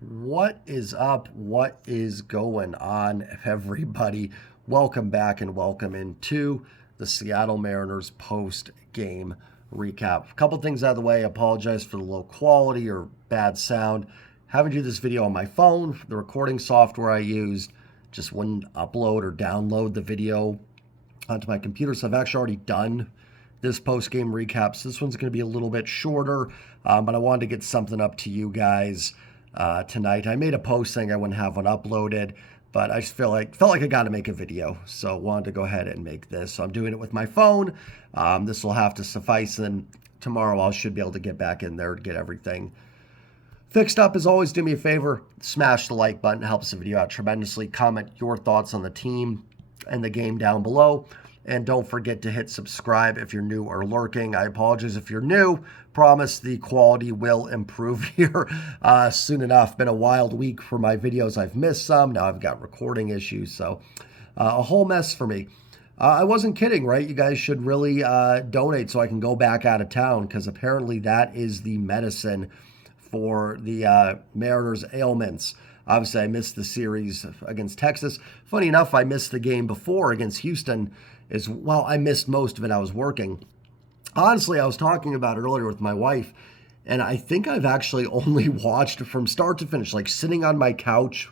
What is up? What is going on, everybody? Welcome back and welcome into the Seattle Mariners post-game recap. A couple things out of the way. I apologize for the low quality or bad sound. Having to do this video on my phone. The recording software I used just wouldn't upload or download the video onto my computer. So I've actually already done this post-game recap. So this one's going to be a little bit shorter, but I wanted to get something up to you guys tonight. I made a post saying I wouldn't have one uploaded, but I just felt like I got to make a video, so wanted to go ahead and make this. So I'm doing it with my phone. This will have to suffice, and tomorrow I should be able to get back in there to get everything fixed up. As always, do me a favor, smash the like button. It helps the video out tremendously. Comment your thoughts on the team and the game down below. And don't forget to hit subscribe if you're new or lurking. I apologize if you're new. Promise the quality will improve here soon enough. Been a wild week for my videos. I've missed some. Now I've got recording issues. So a whole mess for me. I wasn't kidding, right? You guys should really donate so I can go back out of town, because apparently that is the medicine for the Mariners' ailments. Obviously, I missed the series against Texas. Funny enough, I missed the game before against Houston as well. I missed most of it. I was working. Honestly, I was talking about it earlier with my wife, and I think I've actually only watched from start to finish, like sitting on my couch,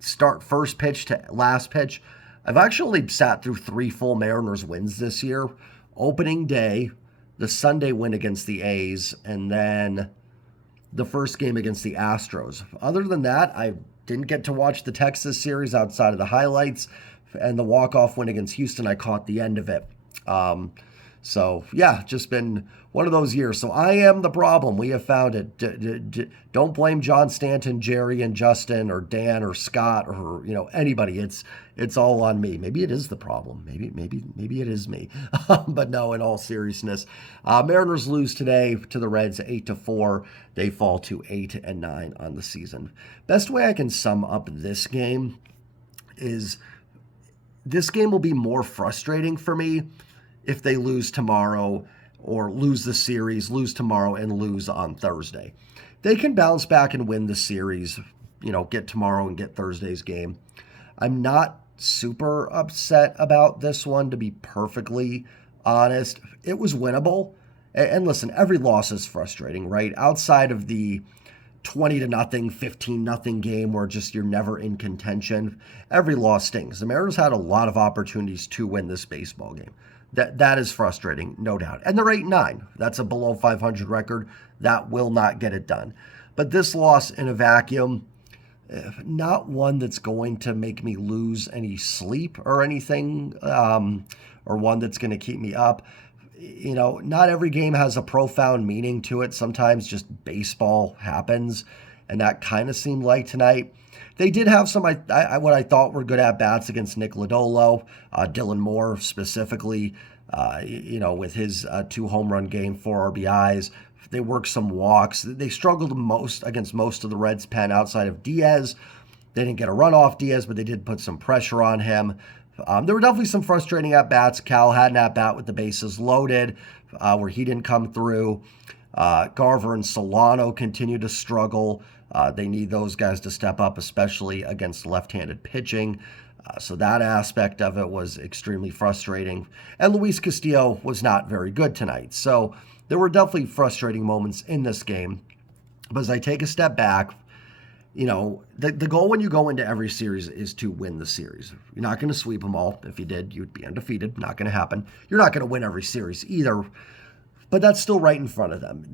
start first pitch to last pitch. I've actually sat through 3 full Mariners wins this year. Opening day, the Sunday win against the A's, and then the first game against the Astros. Other than that, I didn't get to watch the Texas series outside of the highlights, and the walk-off win against Houston, I caught the end of it. So, yeah, just been one of those years. So I am the problem. We have found it. Don't blame John Stanton, Jerry, and Justin, or Dan, or Scott, or anybody. It's all on me. Maybe it is the problem. Maybe it is me. But no, in all seriousness, Mariners lose today to the Reds 8-4. They fall to 8-9 on the season. Best way I can sum up this game is this game will be more frustrating for me if they lose tomorrow, or lose the series, lose tomorrow, and lose on Thursday. They can bounce back and win the series, get tomorrow and get Thursday's game. I'm not super upset about this one, to be perfectly honest. It was winnable. And listen, every loss is frustrating, right? Outside of the 20-0, 15-0 game where just you're never in contention, every loss stings. The Mariners had a lot of opportunities to win this baseball game. That is frustrating, no doubt. And they're 8-9. That's a below 500 record. That will not get it done. But this loss in a vacuum, not one that's going to make me lose any sleep or anything, or one that's going to keep me up. Not every game has a profound meaning to it. Sometimes just baseball happens, and that kind of seemed like tonight. They did have some what I thought were good at-bats against Nick Lodolo, Dylan Moore specifically, with his 2 home run game, 4 RBIs. They worked some walks. They struggled against most of the Reds' pen outside of Diaz. They didn't get a run off Diaz, but they did put some pressure on him. There were definitely some frustrating at-bats. Cal had an at-bat with the bases loaded where he didn't come through. Garver and Solano continue to struggle. They need those guys to step up, especially against left-handed pitching. So that aspect of it was extremely frustrating. And Luis Castillo was not very good tonight. So there were definitely frustrating moments in this game. But as I take a step back, the goal when you go into every series is to win the series. You're not going to sweep them all. If you did, you'd be undefeated. Not going to happen. You're not going to win every series either. But that's still right in front of them.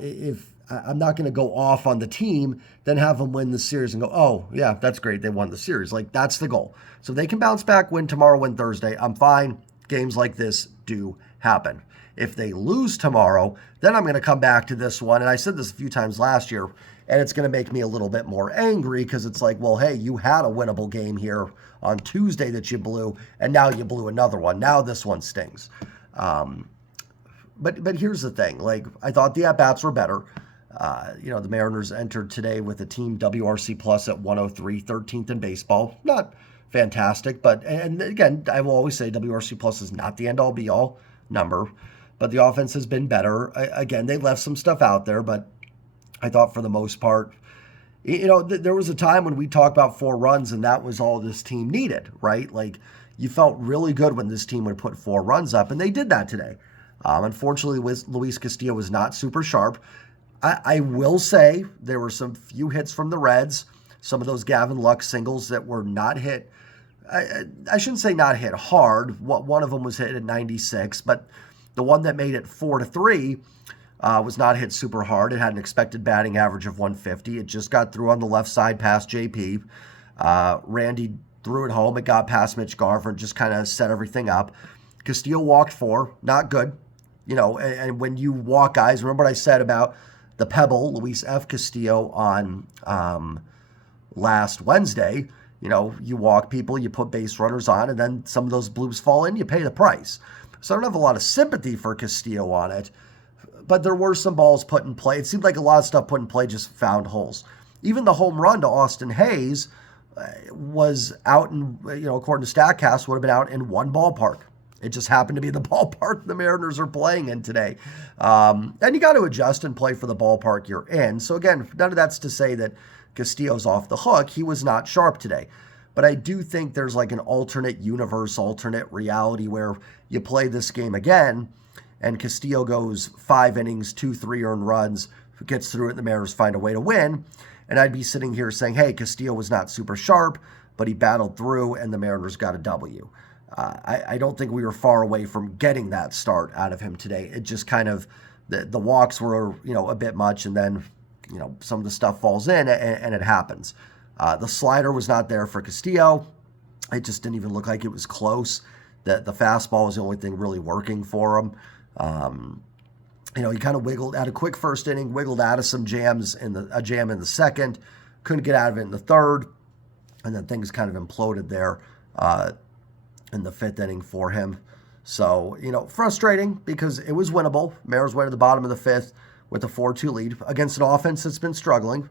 If I'm not going to go off on the team, then have them win the series and go, oh, yeah, that's great. They won the series. Like, that's the goal. So they can bounce back, win tomorrow, win Thursday. I'm fine. Games like this do happen. If they lose tomorrow, then I'm going to come back to this one. And I said this a few times last year, and it's going to make me a little bit more angry, because it's like, well, hey, you had a winnable game here on Tuesday that you blew, and now you blew another one. Now this one stings. But here's the thing. Like, I thought the at-bats were better. The Mariners entered today with a team WRC plus at 103, 13th in baseball. Not fantastic, and again, I will always say WRC plus is not the end-all be-all number, but the offense has been better. Again, they left some stuff out there, but I thought for the most part, There was a time when we talked about 4 runs and that was all this team needed, right? Like, you felt really good when this team would put 4 runs up, and they did that today. Unfortunately, Luis Castillo was not super sharp. I will say there were some few hits from the Reds, some of those Gavin Lux singles that were not hit. I shouldn't say not hit hard. One of them was hit at 96, but the one that made it 4-3 was not hit super hard. It had an expected batting average of 150. It just got through on the left side past JP. Randy threw it home. It got past Mitch Garver and just kind of set everything up. Castillo walked 4. Not good. And when you walk guys, remember what I said about the Pebble, Luis F. Castillo, on last Wednesday. You walk people, you put base runners on, and then some of those bloops fall in, you pay the price. So I don't have a lot of sympathy for Castillo on it, but there were some balls put in play. It seemed like a lot of stuff put in play just found holes. Even the home run to Austin Hayes was out in, according to StatCast, would have been out in one ballpark. It just happened to be the ballpark the Mariners are playing in today. And you got to adjust and play for the ballpark you're in. So again, none of that's to say that Castillo's off the hook. He was not sharp today. But I do think there's like an alternate universe, alternate reality where you play this game again and Castillo goes 5 innings, 2-3 earned runs, gets through it, and the Mariners find a way to win. And I'd be sitting here saying, hey, Castillo was not super sharp, but he battled through and the Mariners got a W. I don't think we were far away from getting that start out of him today. It just kind of, the walks were, a bit much, and then, some of the stuff falls in and it happens. The slider was not there for Castillo. It just didn't even look like it was close. The fastball was the only thing really working for him. He kind of wiggled, had a quick first inning, wiggled out of some jams a jam in the second, couldn't get out of it in the third, and then things kind of imploded there in the 5th inning for him. So, frustrating because it was winnable. Mariners went to the bottom of the 5th with a 4-2 lead against an offense that's been struggling.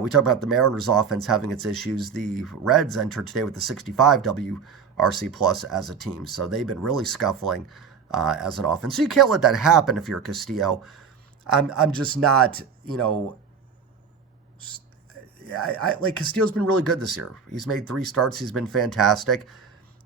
We talk about the Mariners offense having its issues. The Reds entered today with the 65 WRC plus as a team. So they've been really scuffling as an offense. So you can't let that happen if you're Castillo. I'm just not, like Castillo's been really good this year. He's made 3 starts. He's been fantastic.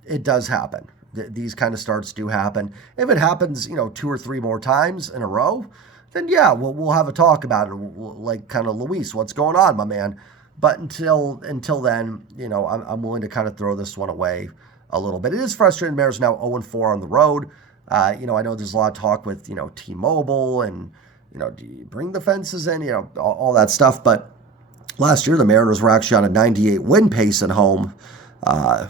It does happen. These kind of starts do happen. If it happens, 2 or 3 more times in a row, then yeah, we'll have a talk about it. Like kind of Luis, what's going on, my man? But until then, I'm willing to kind of throw this one away a little bit. It is frustrating. The Mariners now 0-4 on the road. I know there's a lot of talk with T-Mobile and do you bring the fences in? All that stuff. But last year the Mariners were actually on a 98 win pace at home.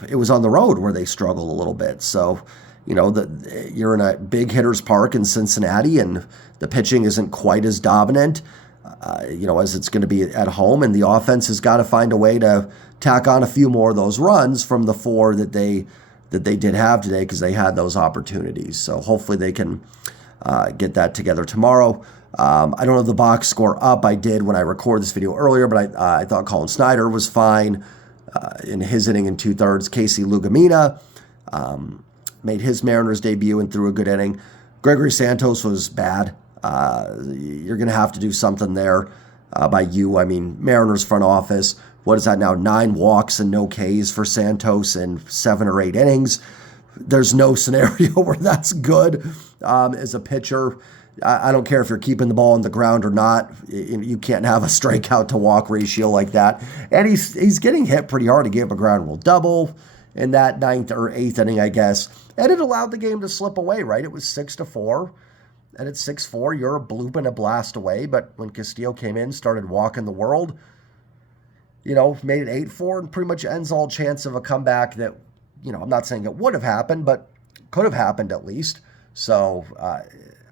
It was on the road where they struggled a little bit. So, you're in a big hitter's park in Cincinnati, and the pitching isn't quite as dominant, as it's going to be at home. And the offense has got to find a way to tack on a few more of those runs from the 4 that they did have today, because they had those opportunities. So hopefully they can get that together tomorrow. I don't have the box score up. I did when I recorded this video earlier, but I thought Colin Snyder was fine in his inning and 2/3. Casey Lugamina made his Mariners debut and threw a good inning. Gregory Santos was bad. You're going to have to do something there by you. I mean, Mariners front office, what is that now? 9 walks and no Ks for Santos in 7 or 8 innings. There's no scenario where that's good as a pitcher. I don't care if you're keeping the ball on the ground or not. You can't have a strikeout to walk ratio like that. And he's getting hit pretty hard. He gave up a ground rule double in that 9th or 8th inning, I guess. And it allowed the game to slip away, right? It was 6-4. And at 6-4, you're a bloop and a blast away. But when Castillo came in, started walking the world, made it 8-4 and pretty much ends all chance of a comeback that, I'm not saying it would have happened, but could have happened at least. So,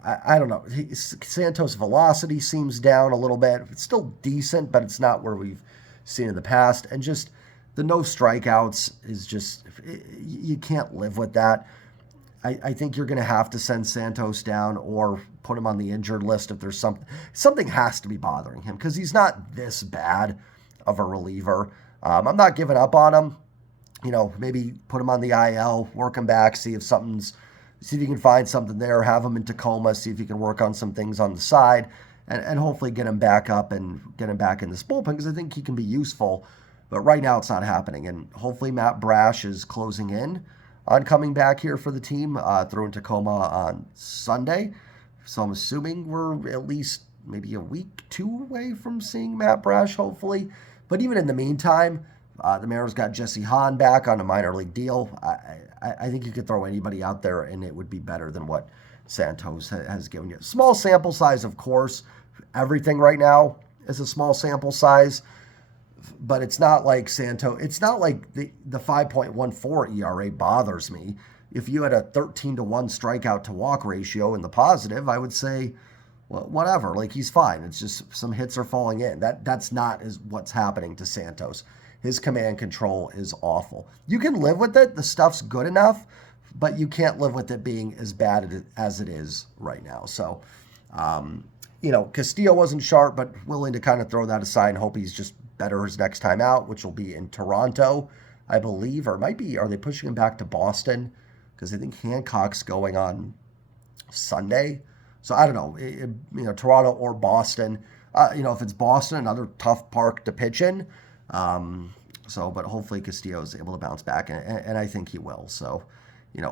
I don't know. Santos' velocity seems down a little bit. It's still decent, but it's not where we've seen in the past. And just the no strikeouts is just, you can't live with that. I think you're going to have to send Santos down or put him on the injured list if there's something has to be bothering him, because he's not this bad of a reliever. I'm not giving up on him. Maybe put him on the IL, work him back, see if you can find something there, have him in Tacoma, see if you can work on some things on the side, and hopefully get him back up and get him back in this bullpen because I think he can be useful. But right now it's not happening. And hopefully Matt Brash is closing in on coming back here for the team through in Tacoma on Sunday. So I'm assuming we're at least maybe a week, 2 away from seeing Matt Brash, hopefully. But even in the meantime, the Mariners got Jesse Hahn back on a minor league deal. I think you could throw anybody out there and it would be better than what Santos has given you. Small sample size, of course. Everything right now is a small sample size. But it's not like it's not like the 5.14 ERA bothers me. If you had a 13-1 strikeout to walk ratio in the positive, I would say, well, whatever, like he's fine. It's just some hits are falling in. That's not what's happening to Santos. His command control is awful. You can live with it. The stuff's good enough, but you can't live with it being as bad as it is right now. So, Castillo wasn't sharp, but willing to kind of throw that aside and hope he's just better his next time out, which will be in Toronto, I believe, or it might be, are they pushing him back to Boston? Because I think Hancock's going on Sunday. So I don't know, Toronto or Boston. If it's Boston, another tough park to pitch in. But hopefully Castillo is able to bounce back, and I think he will. So,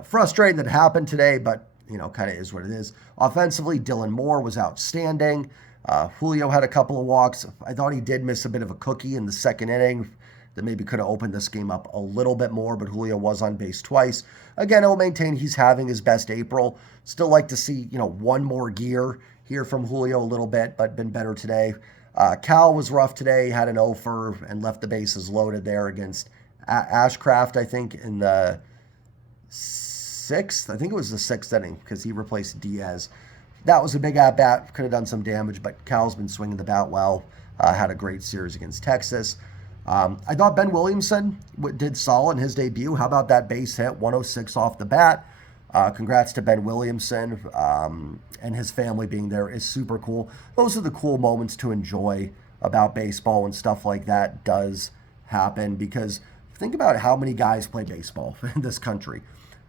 frustrating that it happened today, but, kind of is what it is. Offensively, Dylan Moore was outstanding. Julio had a couple of walks. I thought he did miss a bit of a cookie in the second inning that maybe could have opened this game up a little bit more, but Julio was on base twice. Again, I'll maintain he's having his best April. Still like to see, one more gear here from Julio a little bit, but been better today. Cal was rough today, had an 0-for and left the bases loaded there against Ashcraft, I think, in the sixth. I think it was the sixth inning because he replaced Diaz. That was a big at-bat, could have done some damage, but Cal's been swinging the bat well, had a great series against Texas. I thought Ben Williamson did solid in his debut. How about that base hit, 106 off the bat? Congrats to Ben Williamson, and his family being there is super cool. Those are the cool moments to enjoy about baseball when stuff like that does happen, because think about how many guys play baseball in this country.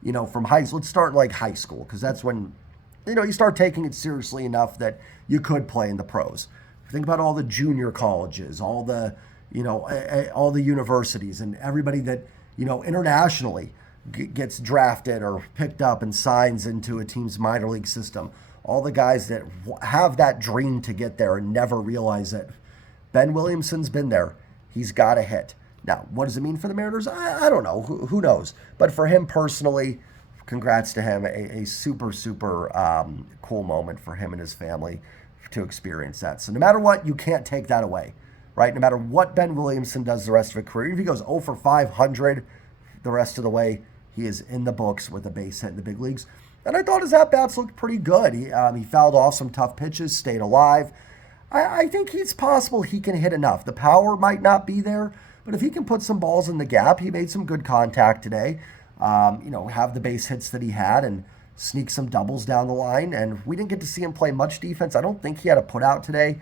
From let's start like high school, because that's when you start taking it seriously enough that you could play in the pros. Think about all the junior colleges, all the universities, and everybody that, internationally gets drafted or picked up and signs into a team's minor league system. All the guys that have that dream to get there and never realize it. Ben Williamson's been there. He's got a hit. Now, what does it mean for the Mariners? I don't know. Who knows? But for him personally, congrats to him. A super, super cool moment for him and his family to experience that. So no matter what, you can't take that away, right? No matter what Ben Williamson does the rest of his career, if he goes 0 for 500 the rest of the way, he is in the books with a base hit in the big leagues. And I thought his at-bats looked pretty good. He fouled off some tough pitches, stayed alive. I think it's possible he can hit enough. The power might not be there, but if he can put some balls in the gap, he made some good contact today. Have the base hits that he had and sneak some doubles down the line. And we didn't get to see him play much defense. I don't think he had a put out today.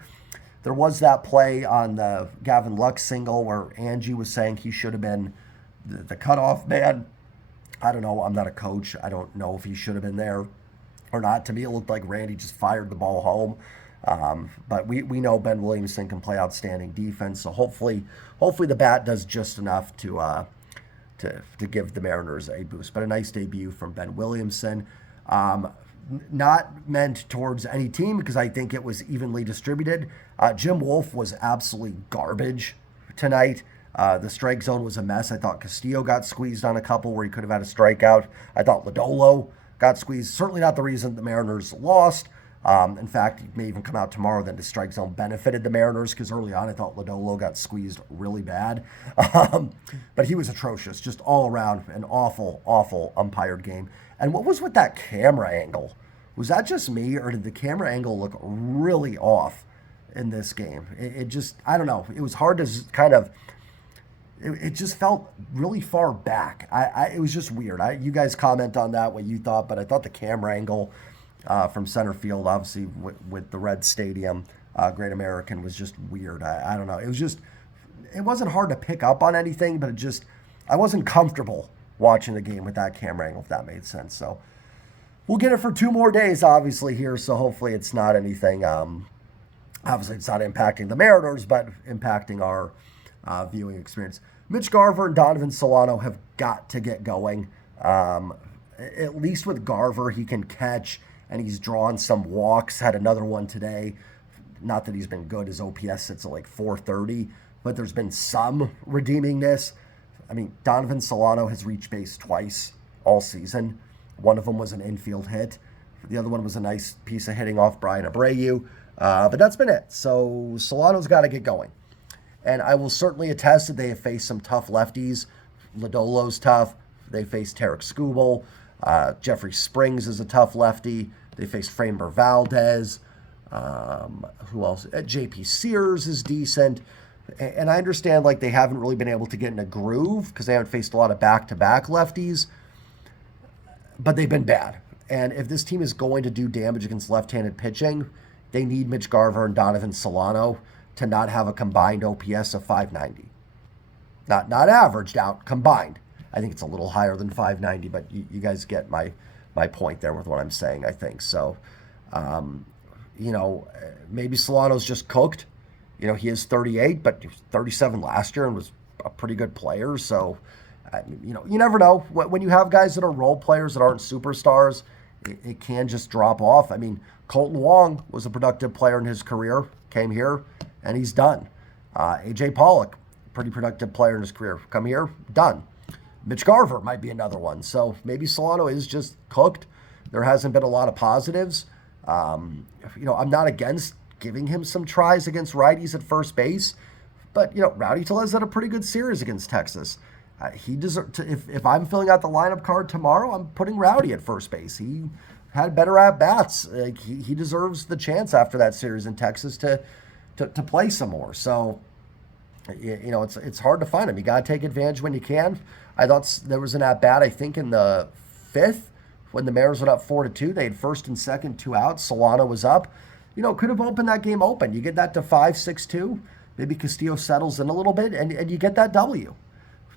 There was that play on the Gavin Lux single where Angie was saying he should have been the cutoff man. I don't know. I'm not a coach. I don't know if he should have been there or not. To me, it looked like Randy just fired the ball home. But we know Ben Williamson can play outstanding defense. So hopefully the bat does just enough to give the Mariners a boost. But a nice debut from Ben Williamson. Not meant towards any team because I think it was evenly distributed. Jim Wolf was absolutely garbage tonight. The strike zone was a mess. I thought Castillo got squeezed on a couple where he could have had a strikeout. I thought Lodolo got squeezed. Certainly not the reason the Mariners lost. In fact, it may even come out tomorrow that the strike zone benefited the Mariners because early on I thought Lodolo got squeezed really bad. But he was atrocious, just all around an awful, awful umpired game. And what was with that camera angle? Was that just me, or did the camera angle look really off in this game? It just, I don't know. It was hard to kind of, it just felt really far back. It was just weird. You guys comment on that, what you thought, but I thought the camera angle from center field, obviously with the red stadium, Great American, was just weird. I don't know. It wasn't hard to pick up on anything, but I wasn't comfortable watching the game with that camera angle, if that made sense. So we'll get it for 2 more days, obviously, here. So hopefully it's not anything Obviously, it's not impacting the Mariners, but impacting our viewing experience. Mitch Garver and Donovan Solano have got to get going. At least with Garver, he can catch, and he's drawn some walks. Had another one today. Not that he's been good. His OPS sits at like 430, but there's been some redeemingness. I mean, Donovan Solano has reached base twice all season. One of them was an infield hit. The other one was a nice piece of hitting off Brian Abreu. But that's been it. So Solano's got to get going. And I will certainly attest that they have faced some tough lefties. Lodolo's tough. They faced Tarek Skubal. Jeffrey Springs is a tough lefty. They faced Framber Valdez. Who else? JP Sears is decent. And I understand like they haven't really been able to get in a groove because they haven't faced a lot of back-to-back lefties. But they've been bad. And if this team is going to do damage against left-handed pitching, they need Mitch Garver and Donovan Solano to not have a combined OPS of 590. Not averaged out, combined. I think it's a little higher than 590, but you guys get my point there with what I'm saying, I think. So, maybe Solano's just cooked. He is 38, but he was 37 last year and was a pretty good player. So, you never know. When you have guys that are role players that aren't superstars, it can just drop off. I mean, Colton Wong was a productive player in his career, came here, and he's done. A.J. Pollock, pretty productive player in his career, come here, done. Mitch Garver might be another one. So maybe Solano is just cooked. There hasn't been a lot of positives. I'm not against giving him some tries against righties at first base, but Rowdy Tellez had a pretty good series against Texas. He deserves to, if I'm filling out the lineup card tomorrow, I'm putting Rowdy at first base. He had better at bats. He deserves the chance after that series in Texas to play some more. So it's hard to find him. You got to take advantage when you can. I thought there was an at bat, I think in the 5th when the Mariners went up 4-2. They had first and second, 2 outs. Solano was up. Could have opened that game open. You get that to 5-6-2. Maybe Castillo settles in a little bit, and you get that W.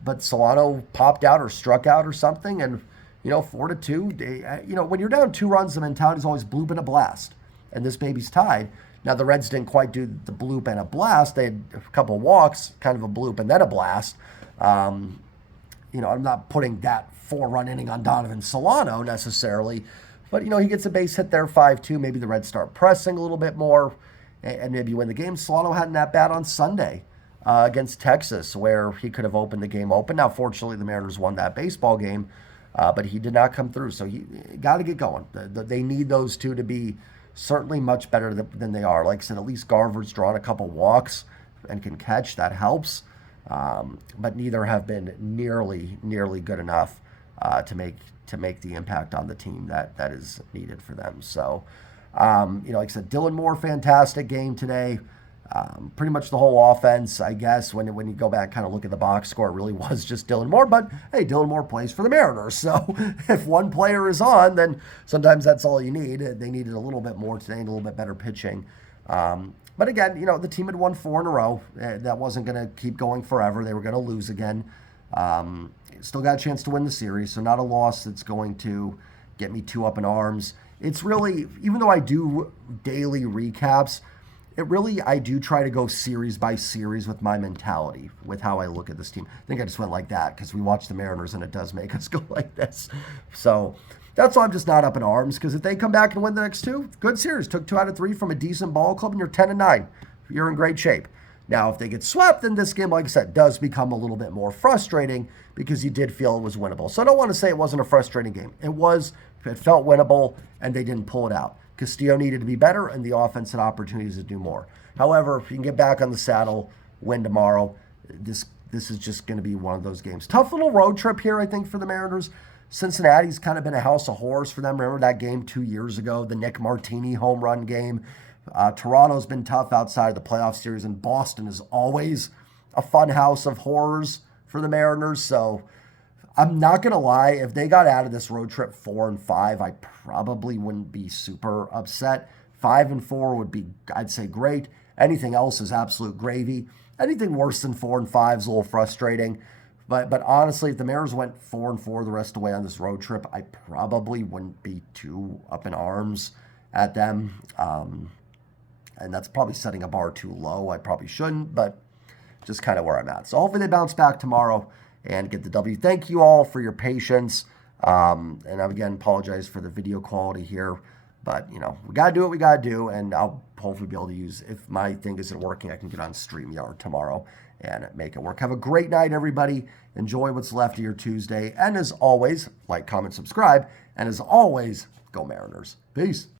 But Solano popped out or struck out or something, and 4-2. When you're down 2 runs, the mentality is always bloop and a blast, and this baby's tied. Now the Reds didn't quite do the bloop and a blast. They had a couple walks, kind of a bloop and then a blast. I'm not putting that 4-run inning on Donovan Solano necessarily, but he gets a base hit there, 5-2. Maybe the Reds start pressing a little bit more, and maybe win the game. Solano had an at bat on Sunday against Texas, where he could have opened the game open. Now, fortunately, the Mariners won that baseball game, but he did not come through. So he got to get going. They need those two to be certainly much better than they are. Like I said, at least Garver's drawn a couple walks and can catch. That helps. But neither have been nearly good enough to make the impact on the team that is needed for them. So, like I said, Dylan Moore, fantastic game today. Pretty much the whole offense, I guess, when you go back kind of look at the box score, it really was just Dylan Moore. But, hey, Dylan Moore plays for the Mariners. So if one player is on, then sometimes that's all you need. They needed a little bit more today and a little bit better pitching. But again, the team had won 4 in a row. That wasn't going to keep going forever. They were going to lose again. Still got a chance to win the series, so not a loss that's going to get me too up in arms. It's really, even though I do daily recaps, I do try to go series by series with my mentality, with how I look at this team. I think I just went like that because we watch the Mariners and it does make us go like this. So that's why I'm just not up in arms, because if they come back and win the next 2, good series. Took 2 out of 3 from a decent ball club and you're 10-9. You're in great shape. Now, if they get swept, then this game, like I said, does become a little bit more frustrating because you did feel it was winnable. So I don't want to say it wasn't a frustrating game. It felt winnable, and they didn't pull it out. Castillo needed to be better, and the offense had opportunities to do more. However, if you can get back on the saddle, win tomorrow, this is just going to be one of those games. Tough little road trip here, I think, for the Mariners. Cincinnati's kind of been a house of horrors for them. Remember that game 2 years ago, the Nick Martini home run game? Toronto's been tough outside of the playoff series, and Boston is always a fun house of horrors for the Mariners. So I'm not going to lie, if they got out of this road trip 4-5, I probably wouldn't be super upset. 5-4 would be, I'd say, great. Anything else is absolute gravy. Anything worse than 4-5 is a little frustrating. But honestly, if the Mariners went 4-4 the rest of the way on this road trip, I probably wouldn't be too up in arms at them. And that's probably setting a bar too low. I probably shouldn't, but just kind of where I'm at. So hopefully they bounce back tomorrow and get the W. Thank you all for your patience. And I again apologize for the video quality here. But, we got to do what we got to do. And I'll hopefully be able to use, if my thing isn't working, I can get on StreamYard tomorrow and make it work. Have a great night, everybody. Enjoy what's left of your Tuesday. And as always, like, comment, subscribe. And as always, go Mariners. Peace.